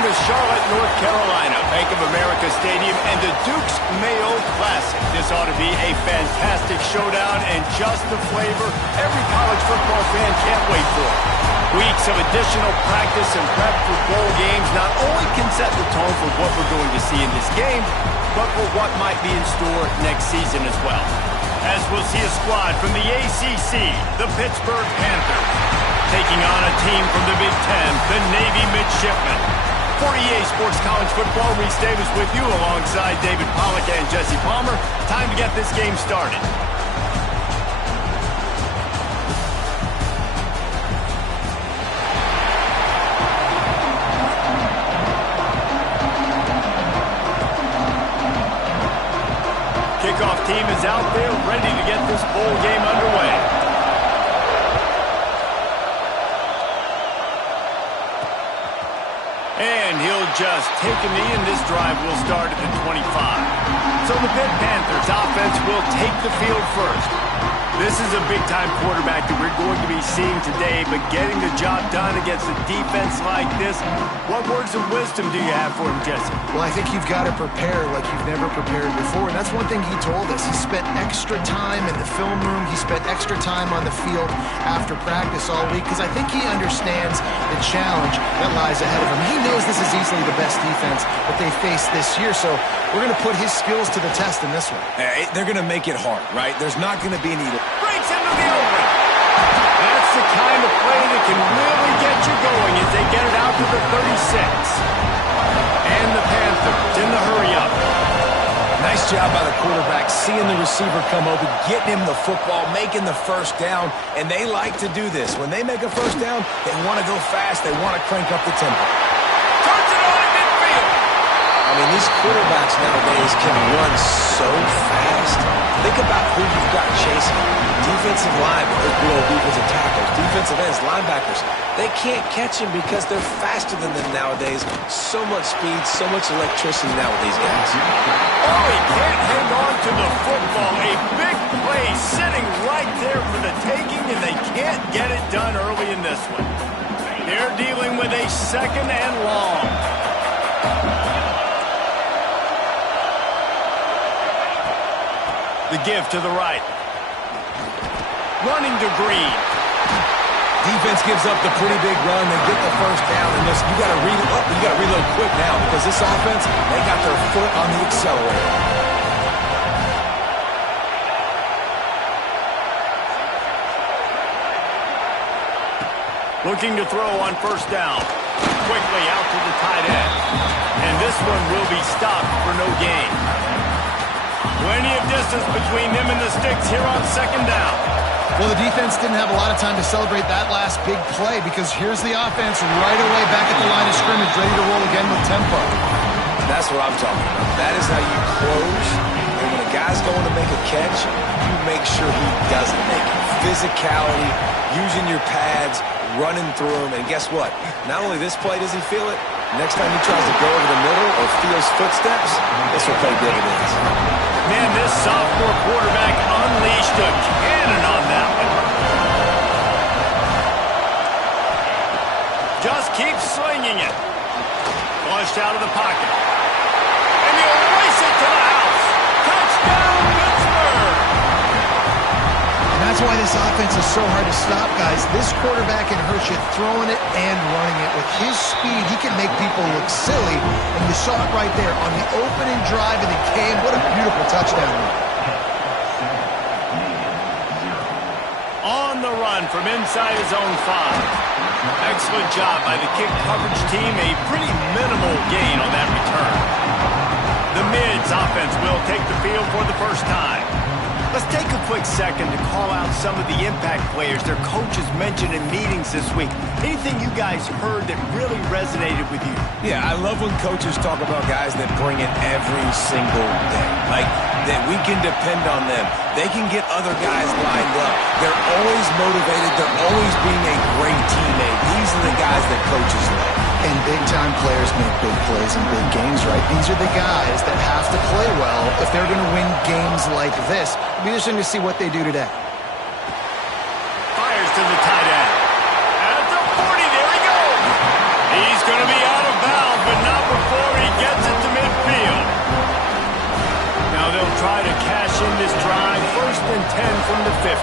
to Charlotte, North Carolina, Bank of America Stadium, and the Duke's Mayo Classic. This ought to be a fantastic showdown and just the flavor every college football fan can't wait for. Weeks of additional practice and prep for bowl games not only can set the tone for what we're going to see in this game, but for what might be in store next season as well. As we'll see a squad from the ACC, the Pittsburgh Panthers, taking on a team from the Big Ten, the Navy Midshipmen. For EA Sports College Football, Reese Davis with you alongside David Pollack and Jesse Palmer. Time to get this game started. Kickoff team is out there ready to get this bowl game underway. And he'll just take a knee, and this drive will start at the 25. So the Pitt Panthers offense will take the field first. This is a big-time quarterback that we're going to be seeing today, but getting the job done against a defense like this, what words of wisdom do you have for him, Jesse? Well, I think you've got to prepare like you've never prepared before, and that's one thing he told us. He spent extra time in the film room. He spent extra time on the field after practice all week, because I think he understands the challenge that lies ahead of him. He knows this is easily the best defense that they face this year, so we're going to put his skills to the test in this one. They're going to make it hard, right? There's not going to be any... Breaks into the open. That's the kind of play that can really get you going as they get it out to the 36. And the Panthers in the hurry-up. Nice job by the quarterback, seeing the receiver come open, getting him the football, making the first down, and they like to do this. When they make a first down, they want to go fast, they want to crank up the tempo. Turns it on at midfield. I mean, these quarterbacks nowadays can run so fast. Think about who you've got chasing. Defensive line, defensive tackles, defensive ends, linebackers. They can't catch him because they're faster than them nowadays. So much speed, so much electricity now with these guys. Oh, he can't hang on to the football. A big play sitting right there for the taking, and they can't get it done early in this one. They're dealing with a second and long. The give to the right. Running to Green. Defense gives up the pretty big run. They get the first down, and this, you got to reload quick now, because this offense, they got their foot on the accelerator. Looking to throw on first down. Quickly out to the tight end. And this one will be stopped for no gain. Plenty of distance between them and the sticks here on second down. Well, the defense didn't have a lot of time to celebrate that last big play, because here's the offense right away back at the line of scrimmage, ready to roll again with tempo. That's what I'm talking about. That is how you close. And when a guy's going to make a catch, you make sure he doesn't make it. Physicality, using your pads, running through him, and guess what? Not only this play does he feel it, next time he tries to go over the middle or feels footsteps, this will pay dividends. Man, this sophomore quarterback unleashed a cannon on that one. Just keeps slinging it. Flushed out of the pocket. And he'll race it to the house. Touchdown, Pittsburgh! And that's why this offense is so hard to stop, guys. This quarterback can hurt you throwing it and running it. With his speed, he can make people look silly. And you saw it right there on the opening drive, and it came. What a beautiful touchdown. On the run from inside his own 5. Excellent job by the kick coverage team. A pretty minimal gain on that return. The Mids offense will take the field for the first time. Let's take a quick second to call out some of the impact players their coaches mentioned in meetings this week. Anything you guys heard that really resonated with you? Yeah, I love when coaches talk about guys that bring it every single day. Like, that we can depend on them. They can get other guys lined up. They're always motivated. They're always being a great teammate. These are the guys that coaches love. And big-time players make big plays in big games, right? These are the guys that have to play well if they're going to win games like this. It'll be interesting to see what they do today. Fires to the tight end. At the 40, there he goes. He's going to be out of bounds, but 10 from the 50.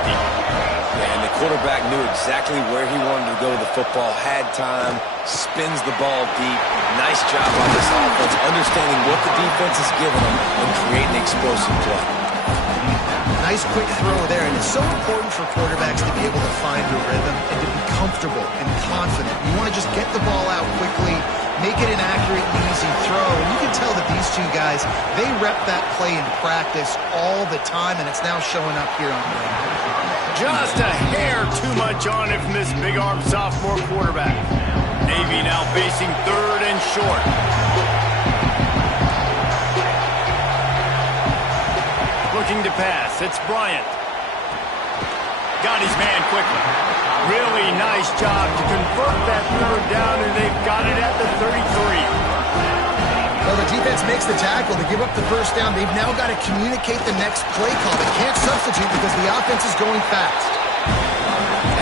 Yeah, and the quarterback knew exactly where he wanted to go with the football, had time, spins the ball deep. Nice job on this offense, understanding what the defense is giving them and creating explosive play. Nice quick throw there, and it's so important for quarterbacks to be able to find a rhythm and to be comfortable and confident. You want to just get the ball out quickly, make it an accurate and easy throw, and you can tell that these two guys, they rep that play in practice all the time, and it's now showing up here on the field. Just a hair too much on it from this big-arm sophomore quarterback. Navy now facing 3rd and short. Looking to pass. It's Bryant. Got his man quickly. Really nice job to convert that 3rd down, and they've got it at the 33. Well, the defense makes the tackle. They give up the first down. They've now got to communicate the next play call. They can't substitute because the offense is going fast.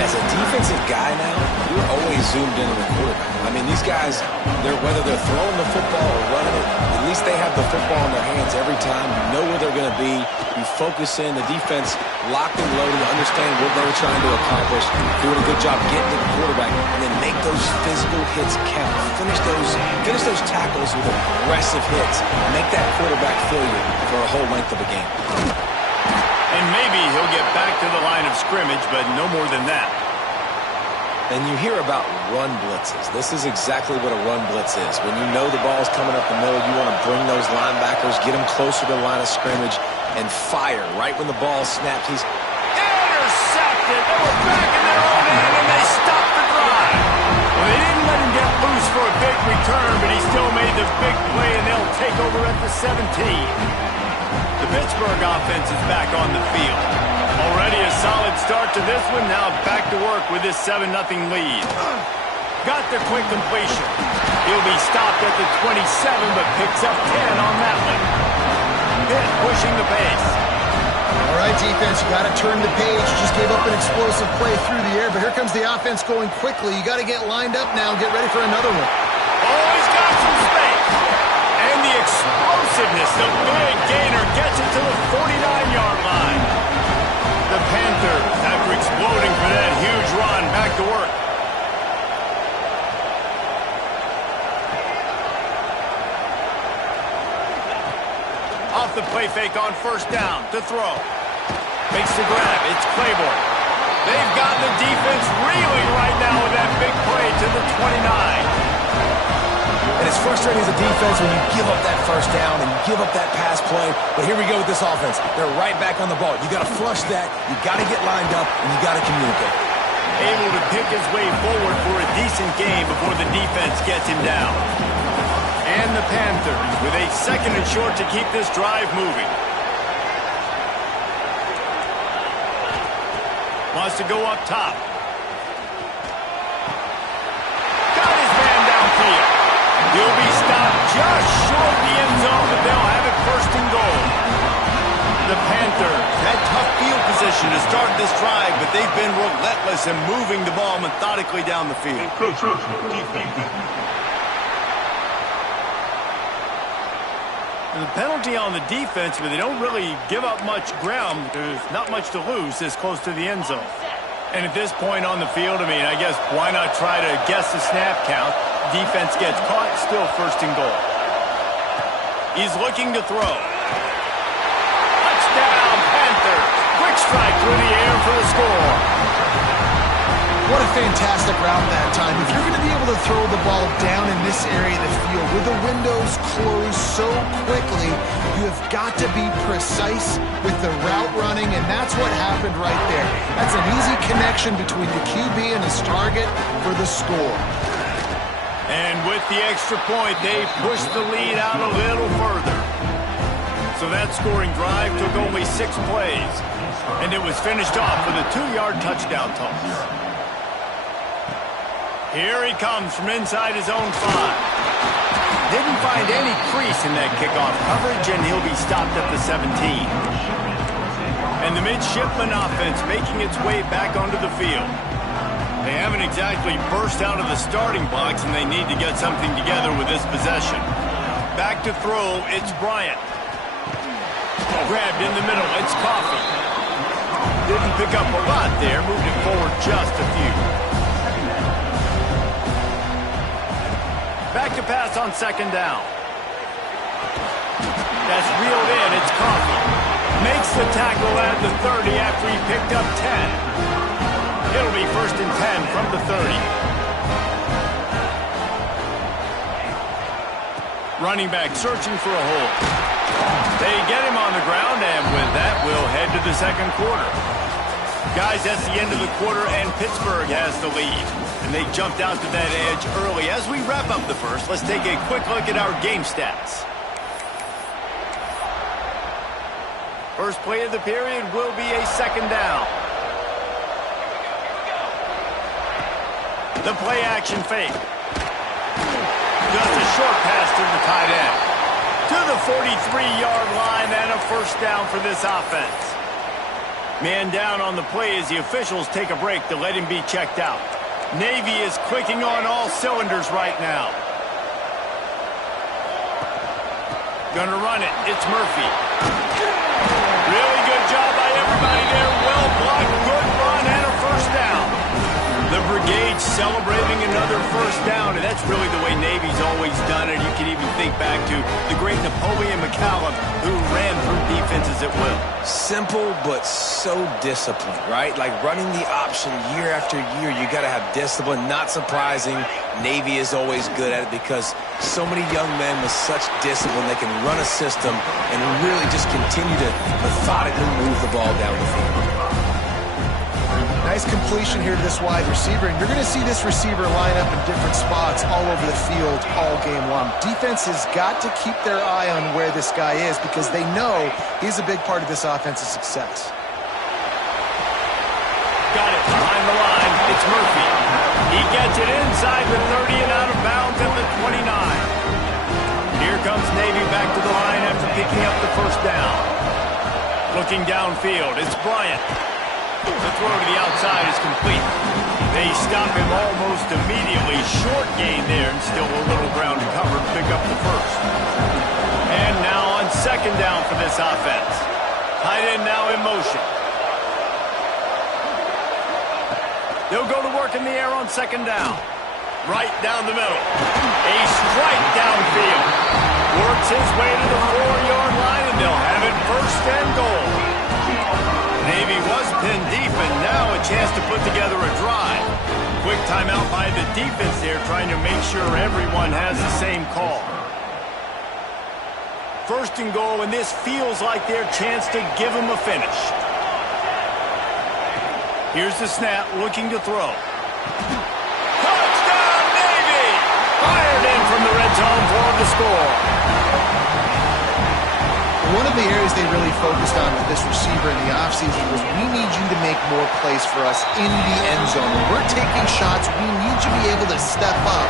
As a defensive guy now, you're always zoomed in on the quarterback. I mean, these guys, whether they're throwing the football or running it, at least they have the football in their hands every time. You know where they're going to be. You focus in. The defense locked and loaded, understand what they were trying to accomplish, doing a good job getting to the quarterback, and then make those physical hits count. Finish those tackles with aggressive hits. Make that quarterback feel you for a whole length of a game. And maybe he'll get back to the line of scrimmage, but no more than that. And you hear about run blitzes. This is exactly what a run blitz is. When you know the ball's coming up the middle, you want to bring those linebackers, get them closer to the line of scrimmage, and fire right when the ball snaps. He's intercepted. They were back in their own end, and they stopped the drive. Well, they didn't let him get loose for a big return, but he still made the big play, and they'll take over at the 17. The Pittsburgh offense is back on the field. Already a solid start to this one. Now back to work with this 7-0 lead. Got the quick completion. He'll be stopped at the 27, but picks up 10 on that one. Pitt pushing the pace. All right, defense, you got to turn the page. You just gave up an explosive play through the air, but here comes the offense going quickly. You got to get lined up now and get ready for another one. Oh, he's got some space. And the explosiveness, the big gainer, gets it to the 49-yard line. The Panthers, after exploding for that huge run, back to work. Off the play fake on first down to throw. Makes the grab. It's Claiborne. They've got the defense reeling right now with that big play to the 29. And it's frustrating as a defense when you give up that first down and you give up that pass play. But here we go with this offense. They're right back on the ball. You got to flush that. You got to get lined up, and you got to communicate. Able to pick his way forward for a decent game before the defense gets him down. And the Panthers with a 2nd and short to keep this drive moving. Wants to go up top. Got his man downfield. He'll be stopped just short of the end zone, but they'll have it 1st and goal. The Panthers had tough field position to start this drive, but they've been relentless in moving the ball methodically down the field. The penalty on the defense, but they don't really give up much ground. There's not much to lose this close to the end zone. And at this point on the field, I mean, I guess why not try to guess the snap count? Defense gets caught, still 1st and goal. He's looking to throw. Touchdown, Panthers. Quick strike through the air for the score. What a fantastic route that time. If you're going to be able to throw the ball down in this area of the field with the windows closed so quickly, you have got to be precise with the route running, and that's what happened right there. That's an easy connection between the QB and his target for the score. And with the extra point, they pushed the lead out a little further. So that scoring drive took only 6 plays, and it was finished off with a 2-yard touchdown toss. Here he comes from inside his own 5. Didn't find any crease in that kickoff coverage, and he'll be stopped at the 17. And the midshipman offense making its way back onto the field. They haven't exactly burst out of the starting blocks, and they need to get something together with this possession. Back to throw, it's Bryant. Grabbed in the middle, it's Coffey. Didn't pick up a lot there, moved it forward just a few. Back to pass on second down. That's reeled in, it's Coffee. Makes the tackle at the 30 after he picked up 10. It'll be 1st and 10 from the 30. Running back searching for a hole. They get him on the ground, and with that, we'll head to the second quarter. Guys, that's the end of the quarter, and Pittsburgh has the lead. And they jumped out to that edge early. As we wrap up the first, let's take a quick look at our game stats. First play of the period will be a second down. The play action fake. Just a short pass to the tight end. To the 43-yard line and a first down for this offense. Man down on the play as the officials take a break to let him be checked out. Navy is clicking on all cylinders right now. Gonna run it. It's Murphy. Really good job by everybody there. Well blocked, good run, and a first down. The brigade celebrating another first down, and that's really the way Navy's always done it. You can even think back to the great Napoleon McCallum, who ran through defenses at will. Simple, but so disciplined, right? Like running the option year after year, you got to have discipline. Not surprising, Navy is always good at it because so many young men with such discipline, they can run a system and really just continue to methodically move the ball down the field. Nice completion here to this wide receiver, and you're going to see this receiver line up in different spots all over the field all game long. Defense has got to keep their eye on where this guy is because they know he's a big part of this offense's success. Got it behind the line. It's Murphy. He gets it inside the 30 and out of bounds at the 29. Here comes Navy back to the line after picking up the first down. Looking downfield, it's Bryant. The throw to the outside is complete. They stop him almost immediately. Short gain there, and still a little ground to cover to pick up the first. And now on second down for this offense. Tight end now in motion. They'll go to work in the air on second down. Right down the middle. A strike downfield. Works his way to the 4-yard line, and they'll have it 1st and goal. Navy was pinned deep, and now a chance to put together a drive. Quick timeout by the defense there, trying to make sure everyone has the same call. 1st and goal, and this feels like their chance to give them a finish. Here's the snap, looking to throw. Touchdown, Navy! Fired in from the red zone for the score. One of the areas they really focused on with this receiver in the offseason was we need you to make more plays for us in the end zone. When we're taking shots, we need you to be able to step up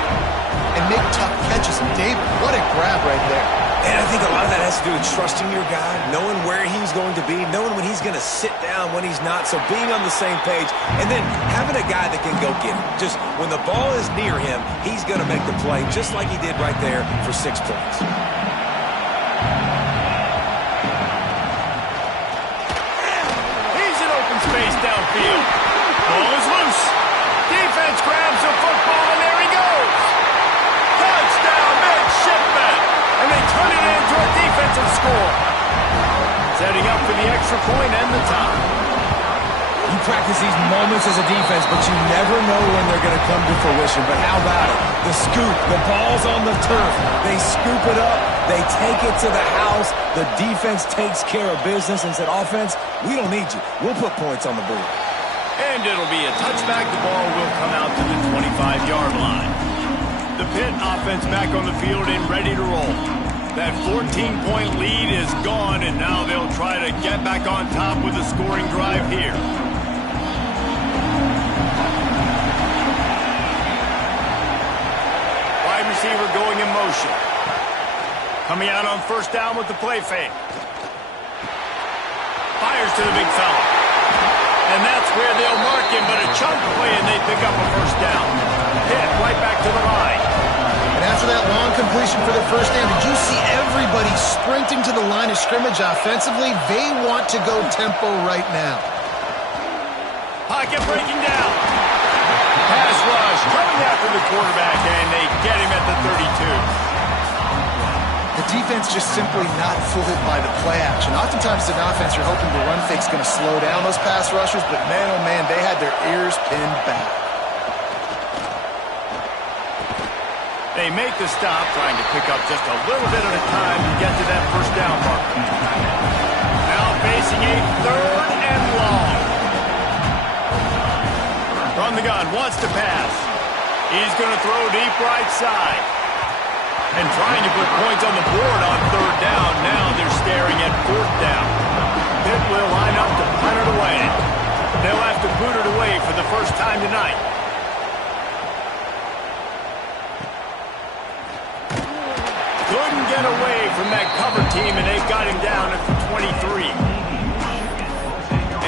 and make tough catches. And David, what a grab right there. And I think a lot of that has to do with trusting your guy, knowing where he's going to be, knowing when he's going to sit down, when he's not. So being on the same page, and then having a guy that can go get it. Just when the ball is near him, he's going to make the play, just like he did right there for 6 points. Space downfield. Ball is loose. Defense grabs the football, and there he goes. Touchdown, midshipman. And they turn it into a defensive score. Setting up for the extra point and the tie. You practice these moments as a defense, but you never know when they're going to come to fruition. But how about it? The scoop, the ball's on the turf. They scoop it up. They take it to the house. The defense takes care of business and said, offense, we don't need you. We'll put points on the board. And it'll be a touchback. The ball will come out to the 25-yard line. The Pitt offense back on the field and ready to roll. That 14-point lead is gone, and now they'll try to get back on top with a scoring drive here. Wide receiver going in motion. Coming out on first down with the play fake. Fires to the big fella. And that's where they'll mark him, but a chunk play, and they pick up a first down. Pitt right back to the line. And after that long completion for the first down, did you see everybody sprinting to the line of scrimmage offensively? They want to go tempo right now. Pocket breaking down. Pass rush coming after the quarterback, and they get him at the 32. The defense just simply not fooled by the play action. Oftentimes, an offense, you're hoping the run fake's going to slow down those pass rushers, but man, oh man, they had their ears pinned back. They make the stop, trying to pick up just a little bit at a time to get to that first down marker. Now facing a 3rd and long. From the gun, wants to pass. He's going to throw deep right side. And trying to put points on the board on 3rd down. Now they're staring at 4th down. Pitt will line up to punt it away. They'll have to boot it away for the first time tonight. Couldn't get away from that cover team, and they've got him down at the 23.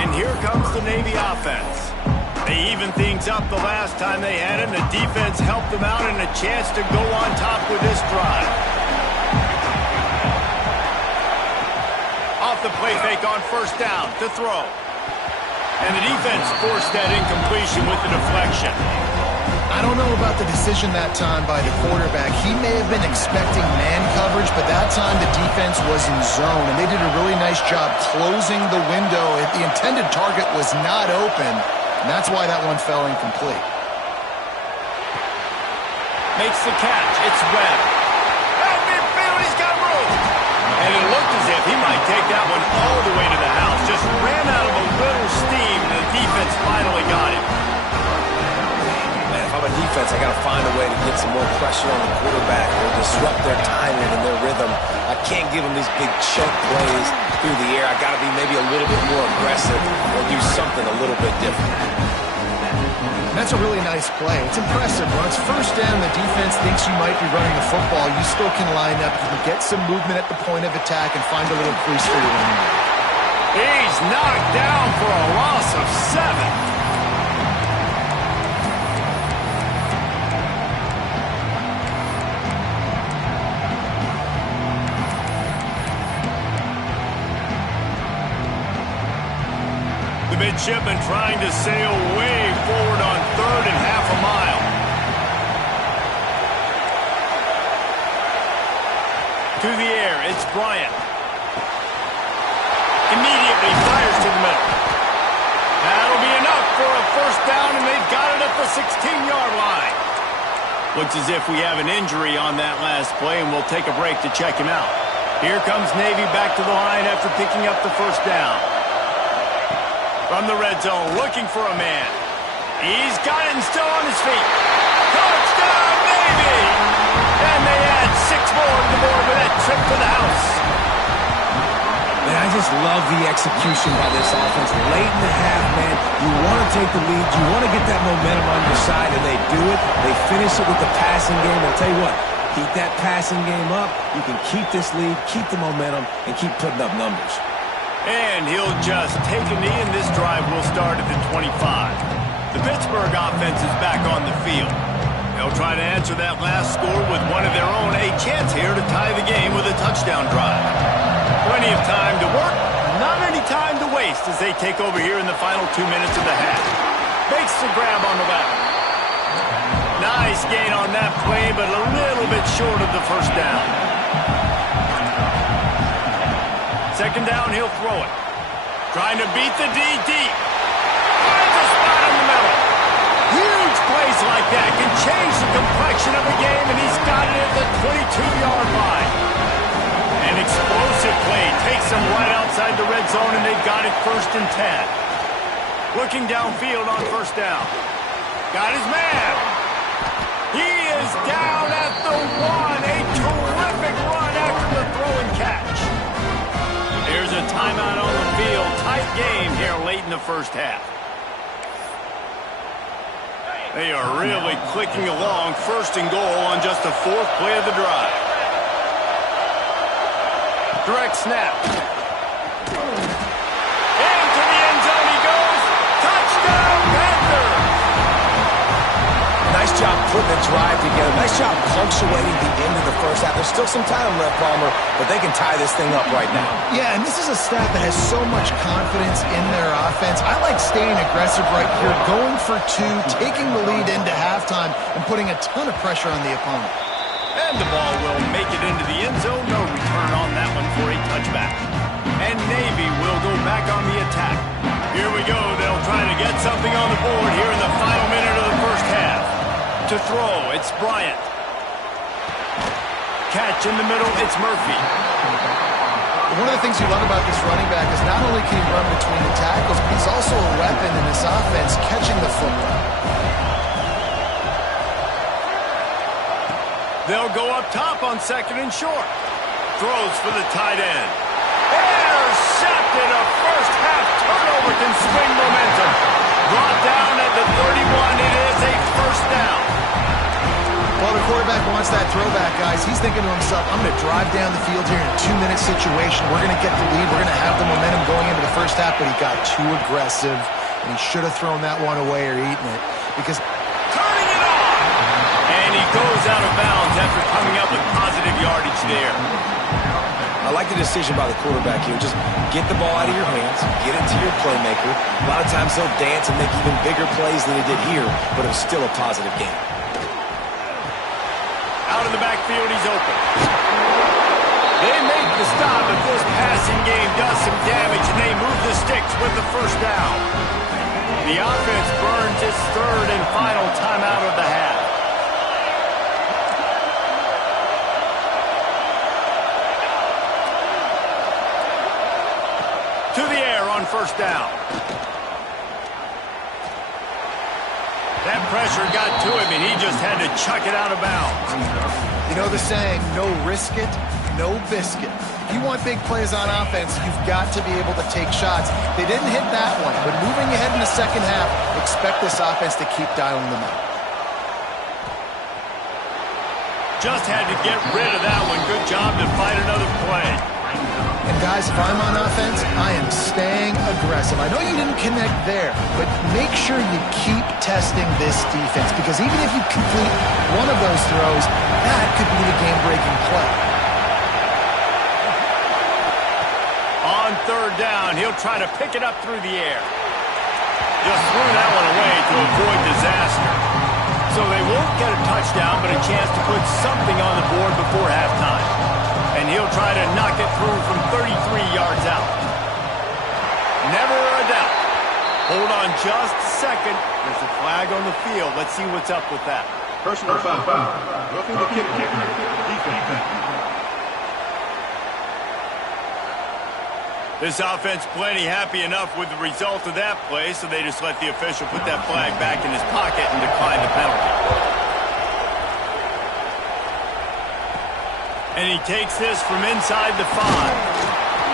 And here comes the Navy offense. They evened things up the last time they had him. The defense helped them out and a chance to go on top with this drive. Off the play fake on 1st down to throw. And the defense forced that incompletion with the deflection. I don't know about the decision that time by the quarterback. He may have been expecting man coverage, but that time the defense was in zone, and they did a really nice job closing the window. If the intended target was not open, and that's why that one fell incomplete. Makes the catch. It's Webb. Out midfield, he's got room. And it looked as if he might take that one all the way to the house. Just ran out of a little steam, and the defense finally got him. Man, if I'm a defense, I got to find a way to get some more pressure on the quarterback or disrupt their timing and their rhythm. I can't give them these big chunk plays through the air. I got to be maybe a little bit more aggressive or do something a little bit different. That's a really nice play. It's impressive. When it's 1st down, the defense thinks you might be running the football. You still can line up. You can get some movement at the point of attack and find a little crease for your running back. He's knocked down for a loss of 7. Midshipman trying to sail way forward on 3rd and half a mile. To the air, it's Bryant. Immediately fires to the middle. That'll be enough for a 1st down, and they've got it at the 16-yard line. Looks as if we have an injury on that last play, and we'll take a break to check him out. Here comes Navy back to the line after picking up the 1st down. From the red zone, looking for a man. He's got it and still on his feet. Touchdown, Navy! And they add 6 more to the board with that trip to the house. Man, I just love the execution by this offense. Late in the half, man, you want to take the lead. You want to get that momentum on your side, and they do it. They finish it with the passing game. I'll tell you what, keep that passing game up. You can keep this lead, keep the momentum, and keep putting up numbers. And he'll just take a knee, and this drive will start at the 25. The Pittsburgh offense is back on the field. They'll try to answer that last score with one of their own. A chance here to tie the game with a touchdown drive. Plenty of time to work, not any time to waste as they take over here in the final 2 minutes of the half. Makes the grab on the left. Nice gain on that play, but a little bit short of the 1st down. 2nd down, he'll throw it. Trying to beat the D deep. Finds a spot in the middle. Huge plays like that can change the complexion of a game, and he's got it at the 22-yard line. An explosive play takes them right outside the red zone, and they've got it 1st and 10. Looking downfield on 1st down. Got his man. He is down at the 1. A terrific run after the throw and catch. There's a timeout on the field. Tight game here late in the 1st half. They are really clicking along. 1st and goal on just the 4th play of the drive. Direct snap. Into the end zone he goes. Touchdown, Panthers! Nice job putting a drive together. Nice job punctuating the end of the first half. There's still some time left, Palmer, but they can tie this thing up right now. Yeah, and this is a staff that has so much confidence in their offense. I like staying aggressive right here, going for two, taking the lead into halftime, and putting a ton of pressure on the opponent. And the ball will make it into the end zone. No return on that one for a touchback. And Navy will go back on the attack. Here we go. They'll try to get something on the board here in the final minute of the first half. To throw, it's Bryant. Catch in the middle, it's Murphy. One of the things you love about this running back is not only can he run between the tackles, but he's also a weapon in this offense catching the football. They'll go up top on second and short. Throws for the tight end. Intercepted. A first half turnover can swing momentum. Brought down at the 31. It is a first down. Well, the quarterback wants that throwback, guys. He's thinking to himself, I'm going to drive down the field here in a 2-minute situation. We're going to get the lead. We're going to have the momentum going into the first half, but he got too aggressive, and he should have thrown that one away or eaten it because turning it on. And he goes out of bounds after coming up with positive yardage there. I like the decision by the quarterback here. Just get the ball out of your hands, get it to your playmaker. A lot of times he'll dance and make even bigger plays than he did here, but it was still a positive game. Out of the backfield, he's open. They make the stop, but this passing game does some damage, and they move the sticks with the first down. The offense burns its third and final timeout of the half. To the air on first down. That pressure got to him, and he just had to chuck it out of bounds. you know the saying, no risk it, no biscuit. If you want big plays on offense, you've got to be able to take shots. They didn't hit that one, but moving ahead in the second half, expect this offense to keep dialing them up. Just had to get rid of that one. Good job to fight another play. And guys, if I'm on offense, I am staying aggressive. I know you didn't connect there, but make sure you keep testing this defense, because even if you complete one of those throws, that could be the game-breaking play. On third down, he'll try to pick it up through the air. Just threw that one away to avoid disaster. So they won't get a touchdown, but a chance to put something on the board before halftime. And he'll try to knock it through from 33 yards out. Never a doubt. Hold on just a second. There's a flag on the field. Let's see what's up with that. Personal foul. Roughing the kicker. Defense. This offense plenty happy enough with the result of that play, so they just let the official put that flag back in his pocket and decline the penalty. And he takes this from inside the 5.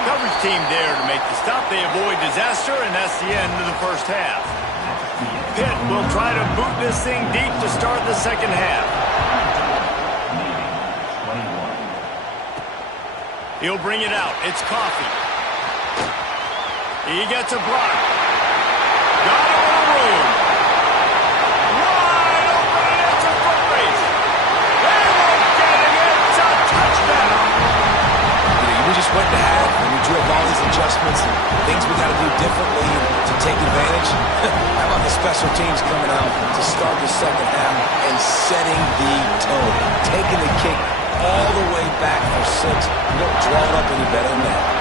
Coverage team there to make the stop. They avoid disaster, and that's the end of the first half. Pitt will try to boot this thing deep to start the second half. He'll bring it out. It's Coffee. He gets a block. Got a little room. Wide open, and it's a foot race. They won't get him. It's a touchdown. We just went to half, and we drew up all these adjustments and things we got to do differently to take advantage. How about the special teams coming out to start the second half and setting the tone, taking the kick all the way back for 6. You don't draw it up any better than that.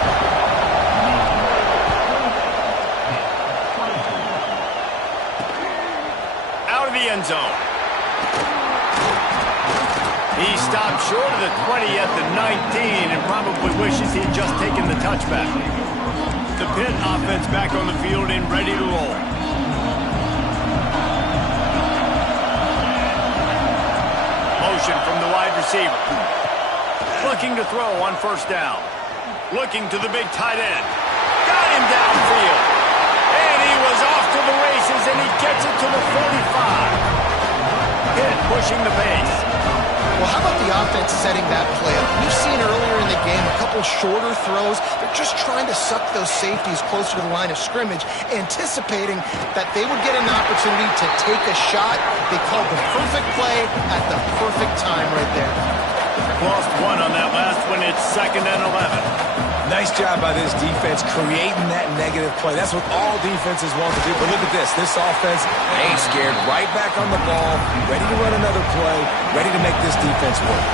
End zone. He stopped short of the 20 at the 19 and probably wishes he'd just taken the touchback. The Pitt offense back on the field and ready to roll. Motion from the wide receiver. Looking to throw on first down. Looking to the big tight end. Got him downfield. And he was off to the races, and he gets it to the 45. Pitt pushing the pace. Well, how about the offense setting that play up? We've seen earlier in the game a couple shorter throws. They're just trying to suck those safeties closer to the line of scrimmage, anticipating that they would get an opportunity to take a shot. They called the perfect play at the perfect time right there. Lost one on that last one. It's 2nd and 11. Nice job by this defense creating that negative play. That's what all defenses want to do. But look at this. This offense ain't scared. Right back on the ball, ready to run another play, ready to make this defense work.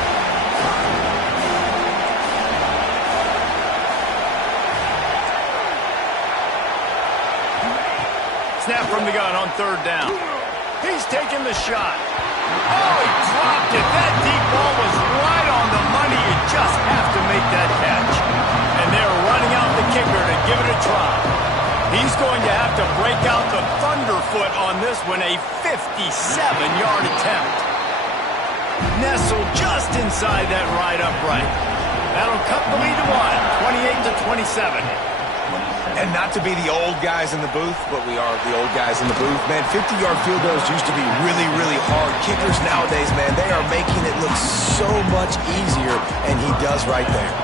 Snap from the gun on 3rd down. He's taking the shot. Oh, he dropped it. That deep ball was right on the money. You just have to make that catch. And they're running out the kicker to give it a try. He's going to have to break out the thunderfoot on this one, a 57-yard attempt. Nestled just inside that right upright. That'll cut the lead to 1, 28-27. And not to be the old guys in the booth, but we are the old guys in the booth. Man, 50-yard field goals used to be really, really hard. Kickers nowadays, man, they are making it look so much easier, and he does right there.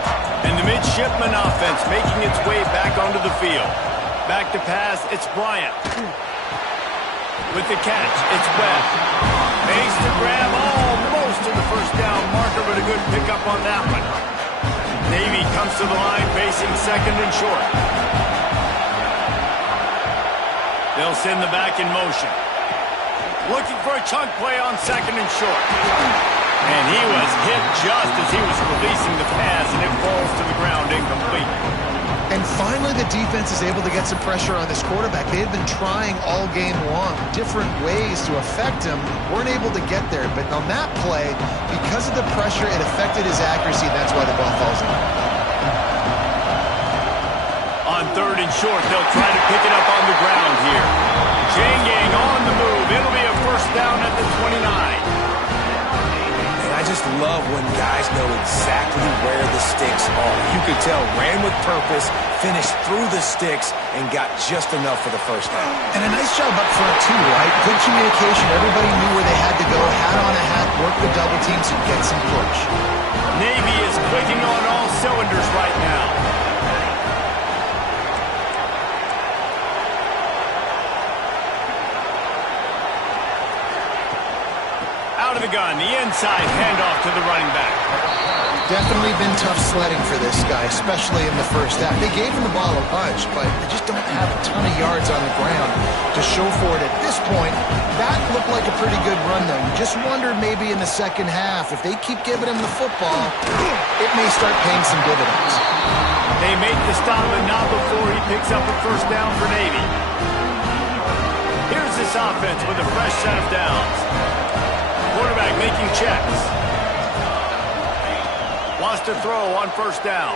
And the midshipman offense making its way back onto the field. Back to pass, it's Bryant. With the catch, it's Webb. Makes the grab almost to the 1st down marker, but a good pickup on that one. Navy comes to the line facing 2nd and short. They'll send the back in motion. Looking for a chunk play on 2nd and short. And he was hit just as he was releasing the pass, and it falls to the ground incomplete. And finally, the defense is able to get some pressure on this quarterback. They had been trying all game long, different ways to affect him. Weren't able to get there. But on that play, because of the pressure, it affected his accuracy, and that's why the ball falls in. On 3rd and short, they'll try to pick it up on the ground here. Jangang on the move. It'll be a 1st down at the 29. I just love when guys know exactly where the sticks are. You could tell, ran with purpose, finished through the sticks, and got just enough for the 1st down. And a nice job up front, too, right? Good communication. Everybody knew where they had to go. Hat on a hat, work the double teams, and get some push. Navy is clicking on all cylinders right now. Out of the gun, the inside handoff to the running back. Definitely been tough sledding for this guy, especially in the 1st half. They gave him the ball a bunch, but they just don't have a ton of yards on the ground to show for it at this point. That looked like a pretty good run, though. You just wonder maybe in the 2nd half, if they keep giving him the football, it may start paying some dividends. They make the stop, but not before he picks up a 1st down for Navy. Here's this offense with a fresh set of downs. Quarterback making checks. Wants to throw on 1st down.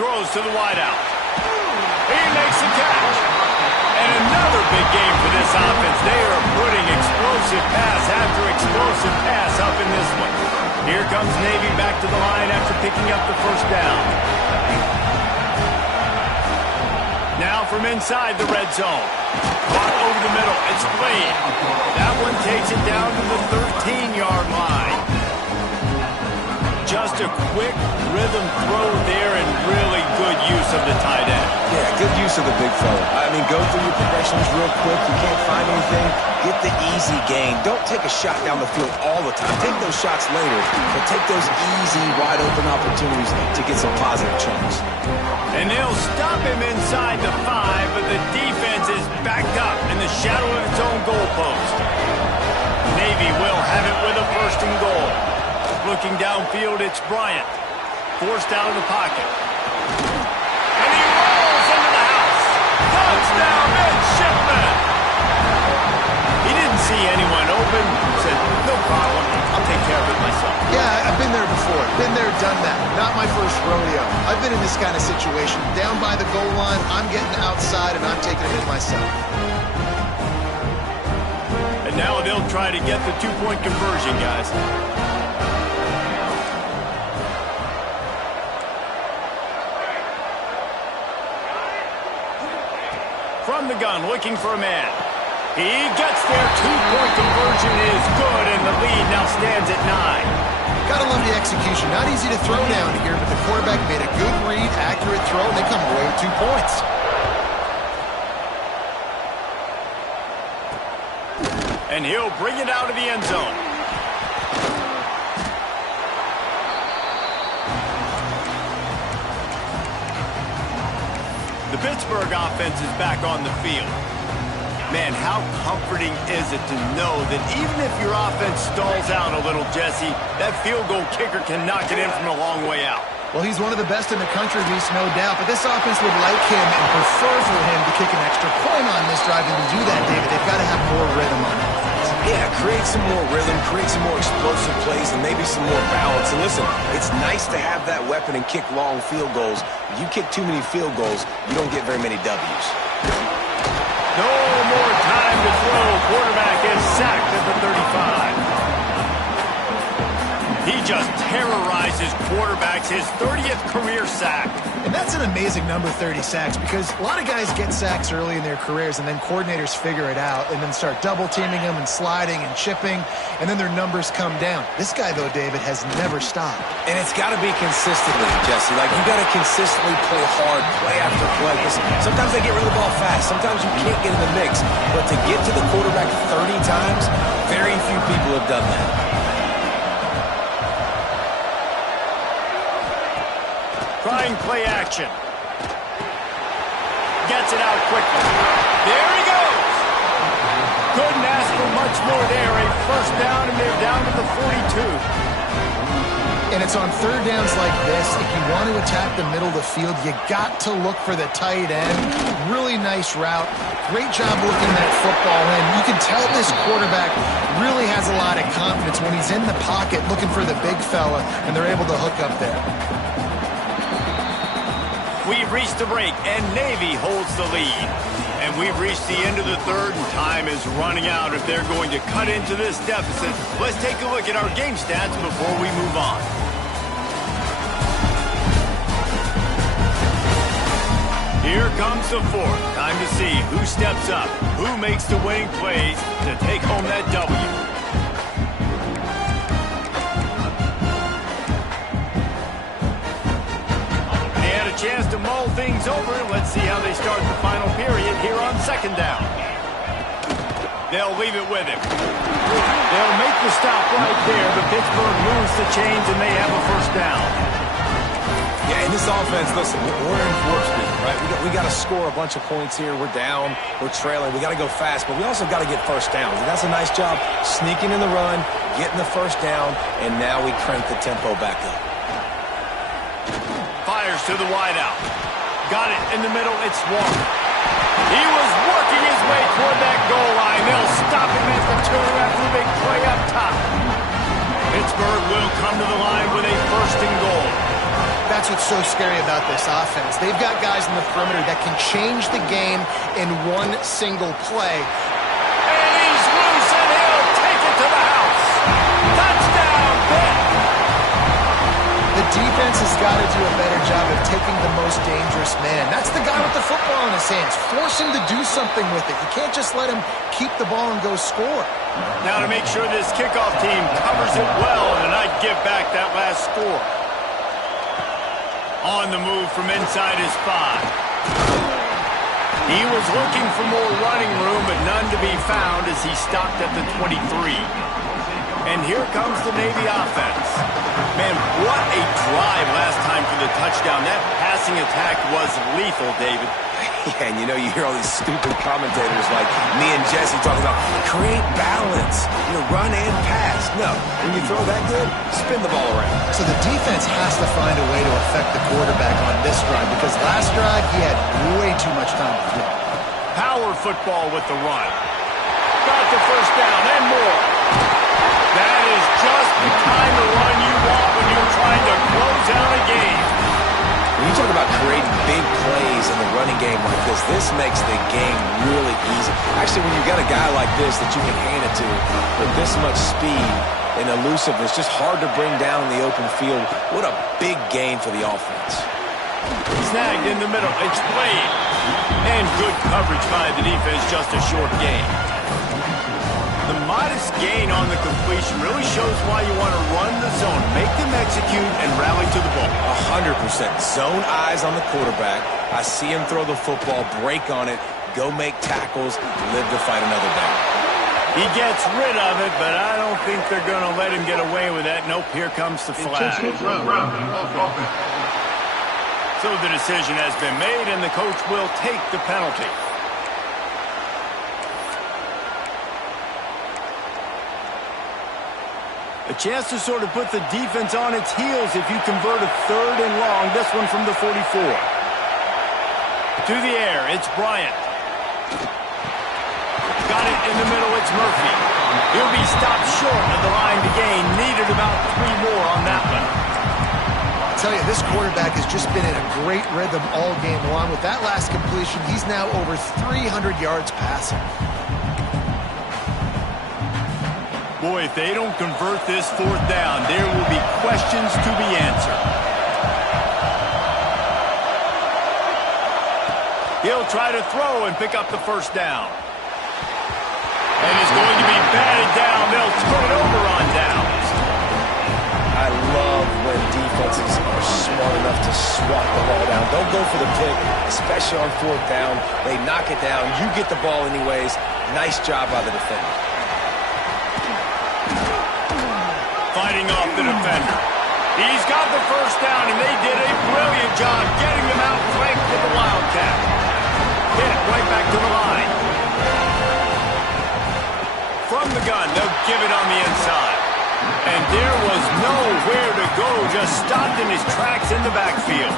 Throws to the wideout. He makes the catch. And another big game for this offense. They are putting explosive pass after explosive pass up in this one. Here comes Navy back to the line after picking up the 1st down. Now from inside the red zone. Caught over the middle. It's Blade. That one takes it down to the 13-yard line. Just a quick rhythm throw there and really good use of the tight end. Yeah, good use of the big fella. I mean, go through your progressions real quick. You can't find anything. Get the easy gain. Don't take a shot down the field all the time. Take those shots later, but take those easy, wide-open opportunities to get some positive chunks. And they'll stop him inside the 5, but the defense is backed up in the shadow of its own goalpost. Navy will have it with a 1st and goal. Looking downfield, it's Bryant. Forced out of the pocket. And he rolls into the house. Touchdown, midshipman! He didn't see anyone open. Said, no problem. I'll take care of it myself. Yeah, I've been there before. Been there, done that. Not my first rodeo. I've been in this kind of situation. Down by the goal line, I'm getting outside, and I'm taking it in myself. And now they'll try to get the 2-point conversion, guys. From the gun, looking for a man. He gets there. 2-point conversion is good, and the lead now stands at 9. execution. Not easy to throw down here, but the quarterback made a good read, accurate throw, and they come away with 2 points. And he'll bring it out of the end zone. The Pittsburgh offense is back on the field. Man, how comforting is it to know that even if your offense stalls out a little, Jesse, that field goal kicker can knock it in from a long way out. Well, he's one of the best in the country, Reese, no doubt. But this offense would like him and prefer for him to kick an extra point on this drive. And to do that, David, they've got to have more rhythm on offense. Yeah, create some more rhythm, create some more explosive plays, and maybe some more balance. And listen, it's nice to have that weapon and kick long field goals. If you kick too many field goals, you don't get very many W's. No more time to throw. Quarterback is sacked at the 35. He just terrorizes quarterbacks, his 30th career sack. And that's an amazing number, 30 sacks, because a lot of guys get sacks early in their careers, and then coordinators figure it out and then start double-teaming them and sliding and chipping, and then their numbers come down. This guy, though, David, has never stopped. And it's got to be consistently, Jesse. Like, you got to consistently play hard, play after play. Sometimes they get rid of the ball fast. Sometimes you can't get in the mix. But to get to the quarterback 30 times, very few people have done that. Trying play action. Gets it out quickly. There he goes. Couldn't ask for much more there. A first down, and they're down to the 42. And it's on third downs like this. If you want to attack the middle of the field, you got to look for the tight end. Really nice route. Great job looking that football in. You can tell this quarterback really has a lot of confidence when he's in the pocket looking for the big fella, and they're able to hook up there. We've reached the break, and Navy holds the lead. And we've reached the end of the third, and time is running out if they're going to cut into this deficit. Let's take a look at our game stats before we move on. Here comes the fourth. Time to see who steps up, who makes the winning plays to take home that W. Chance to mull things over. Let's see how they start the final period here on second down. They'll leave it with him. They'll make the stop right there, but Pittsburgh moves the chains and they have a first down. Yeah, in this offense, listen, we're in warp speed, right? We got to score a bunch of points here. We're down, we're trailing. We got to go fast, but we also got to get first downs. And that's a nice job sneaking in the run, getting the first down, and now we crank the tempo back up. Fires to the wideout. Got it in the middle. It's Walker. He was working his way toward that goal line. They'll stop him at the 2 after the big play up top. Pittsburgh will come to the line with a first and goal. That's what's so scary about this offense. They've got guys in the perimeter that can change the game in one single play. And he's loose, and he'll take it to the house. Touchdown, Pitt! The defense has got to do a better job of taking the most dangerous man. That's the guy with the football in his hands. Force him to do something with it. You can't just let him keep the ball and go score. Now to make sure this kickoff team covers it well, and I'd give back that last score. On the move from inside his 5. He was looking for more running room, but none to be found as he stopped at the 23. And here comes the Navy offense. Man, what a drive last time for the touchdown. That passing attack was lethal, David. Yeah, and you hear all these stupid commentators like me and Jesse talking about create balance, run and pass. No, when you throw that good, spin the ball around. So the defense has to find a way to affect the quarterback on this drive because last drive he had way too much time to throw. Power football with the run. Got the first down and more. That is just the kind of run you want when you're trying to close out a game. When you talk about creating big plays in the running game like this makes the game really easy. Actually, when you've got a guy like this that you can hand it to with this much speed and elusiveness, just hard to bring down in the open field, what a big gain for the offense. Snagged in the middle. It's played. And good coverage by the defense, just a short game. The modest gain on the completion really shows why you want to run the zone, make them execute, and rally to the ball. 100%. Zone eyes on the quarterback. I see him throw the football, break on it, go make tackles, live to fight another down. He gets rid of it, but I don't think they're going to let him get away with that. Nope, here comes the flag. So the decision has been made, and the coach will take the penalty. A chance to sort of put the defense on its heels if you convert a 3rd and long. This one from the 44. To the air, it's Bryant. Got it in the middle, it's Murphy. He'll be stopped short of the line to gain. Needed about 3 more on that one. I tell you, this quarterback has just been in a great rhythm all game long. With that last completion, he's now over 300 yards passing. Boy, if they don't convert this 4th down, there will be questions to be answered. He'll try to throw and pick up the 1st down. And he's going to be batted down. They'll turn it over on downs. I love when defenses are smart enough to swat the ball down. Don't go for the pick, especially on 4th down. They knock it down. You get the ball anyways. Nice job by the defender. Fighting off the defender. He's got the 1st down, and they did a brilliant job getting them out flanked with the Wildcat. Hit it right back to the line. From the gun, they'll give it on the inside. And there was nowhere to go, just stopped in his tracks in the backfield.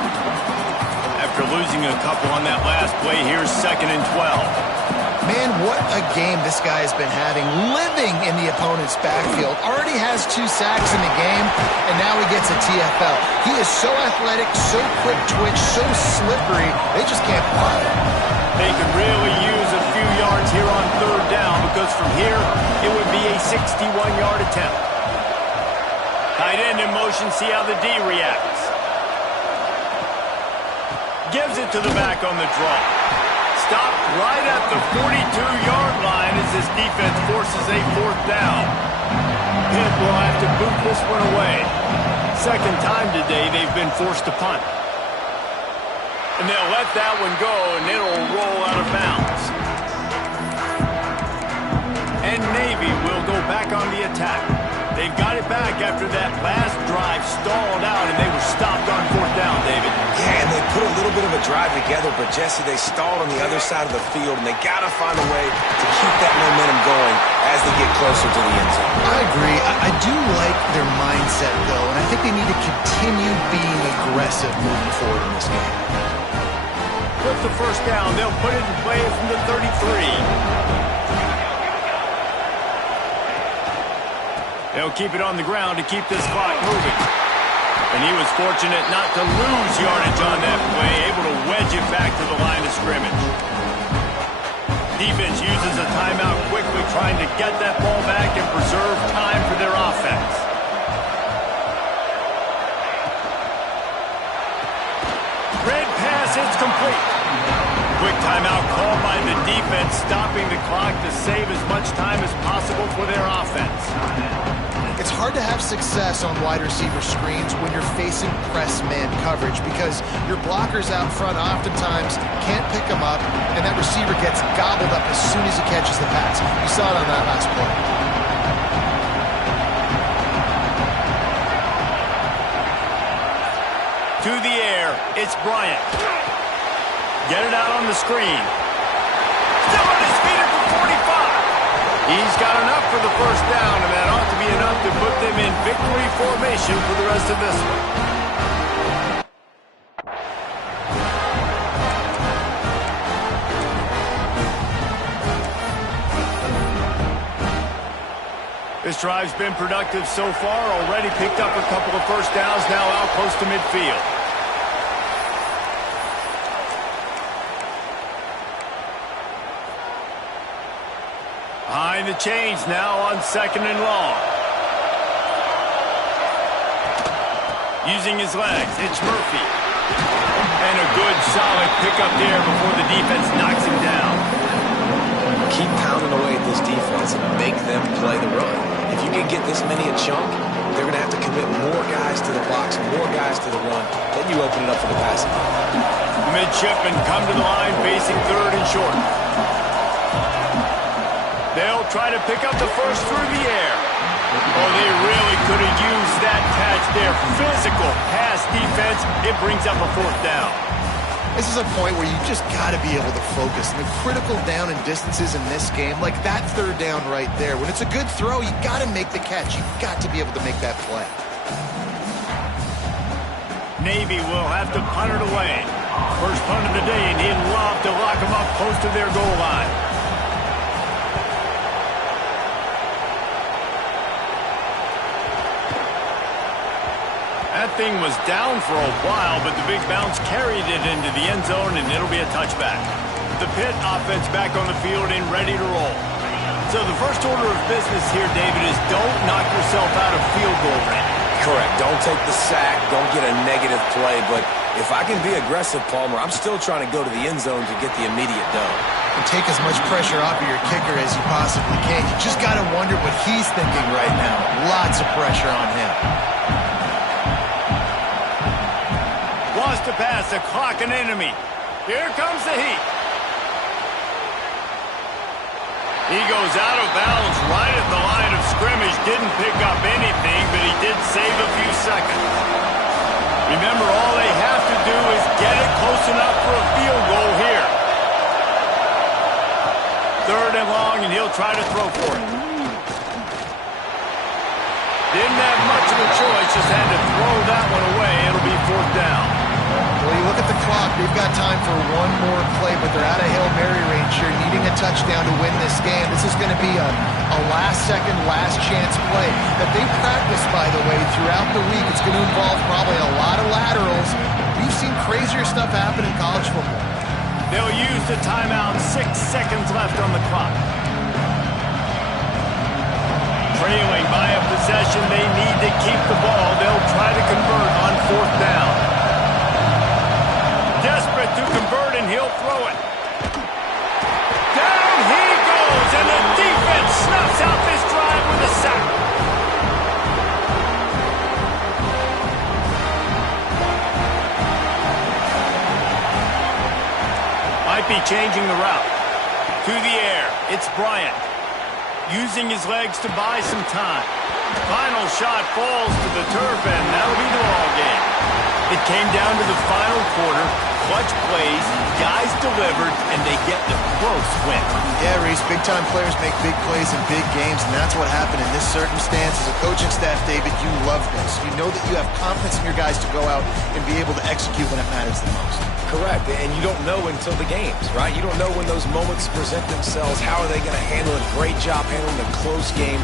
After losing a couple on that last play, here's 2nd and 12. Man, what a game this guy has been having, living in the opponent's backfield. Already has 2 sacks in the game, and now he gets a TFL. He is so athletic, so quick twitch, so slippery, they just can't block him. They could really use a few yards here on 3rd down, because from here, it would be a 61-yard attempt. Tight end in motion, see how the D reacts. Gives it to the back on the draw. Stopped right at the 42-yard line as this defense forces a 4th down. Pitt will have to boot this one away. 2nd time today they've been forced to punt. And they'll let that one go, and it'll roll out of bounds. And Navy will go back on the attack. They've got it back after that last drive stalled out, and they were stopped on 4th down, David. Yeah, and they put a little bit of a drive together, but Jesse, they stalled on the other side of the field, and they got to find a way to keep that momentum going as they get closer to the end zone. I agree. I do like their mindset, though, and I think they need to continue being aggressive moving forward in this game. With the 1st down, they'll put it in play from the 33. They'll keep it on the ground to keep this clock moving. And he was fortunate not to lose yardage on that play, able to wedge it back to the line of scrimmage. Defense uses a timeout quickly, trying to get that ball back and preserve time for their offense. Red pass, it's complete. Quick timeout called by the defense, stopping the clock to save as much time as possible for their offense. It's hard to have success on wide receiver screens when you're facing press man coverage because your blockers out front oftentimes can't pick them up, and that receiver gets gobbled up as soon as he catches the pass. You saw it on that last play. To the air, it's Bryant. Get it out on the screen. Still on his feet at the 45. He's got enough for the 1st down, and that ought to be enough to put them in victory formation for the rest of this one. This drive's been productive so far, already picked up a couple of 1st downs, now out close to midfield. Behind the chains now on 2nd and long. Using his legs, it's Murphy. And a good solid pickup there before the defense knocks him down. Keep pounding away at this defense and make them play the run. If you can get this many a chunk, they're going to have to commit more guys to the box, more guys to the run. Then you open it up for the passing game. Midshipmen come to the line facing third and short. They'll try to pick up the first through the air. Oh, they really could have used that catch there. Physical pass defense. It brings up a fourth down. This is a point where you just got to be able to focus. And the critical down and distances in this game, like that third down right there, when it's a good throw, you got to make the catch. You've got to be able to make that play. Navy will have to punt it away. First punt of the day, and he'd love to lock them up close to their goal line. That thing was down for a while, but the big bounce carried it into the end zone, and it'll be a touchback. The Pitt offense back on the field and ready to roll. So the first order of business here, David, is don't knock yourself out of field goal range. Correct. Don't take the sack. Don't get a negative play. But if I can be aggressive, Palmer, I'm still trying to go to the end zone to get the immediate dub. And take as much pressure off of your kicker as you possibly can. You just got to wonder what he's thinking right now. Lots of pressure on him. Wants to pass, a clock an enemy. Here comes the heat. He goes out of bounds right at the line of scrimmage. Didn't pick up anything, but he did save a few seconds. Remember, all they have to do is get it close enough for a field goal here. Third and long, and he'll try to throw for it. Didn't have much of a choice, just had to throw that one away. It'll be fourth down. Well, you look at the clock, they've got time for one more play, but they're out of Hail Mary range here, needing a touchdown to win this game. This is going to be a last-second, last-chance play that they practice, by the way, throughout the week. It's going to involve probably a lot of laterals. We've seen crazier stuff happen in college football. They'll use the timeout, 6 seconds left on the clock. Trailing by a possession, they need to keep the ball. They'll try to convert on fourth down. Desperate to convert, and he'll throw it. Down he goes, and the defense snuffs out this drive with a sack. Might be changing the route. To the air, it's Bryant. Using his legs to buy some time. Final shot falls to the turf, and that'll be the ball game. It came down to the final quarter. Clutch plays, guys delivered, and they get the close win. Yeah, Reese, big-time players make big plays in big games, and that's what happened in this circumstance. As a coaching staff, David, you love this. You know that you have confidence in your guys to go out and be able to execute when it matters the most. Correct, and you don't know until the games, right? You don't know when those moments present themselves. How are they going to handle it? Great job handling a close game.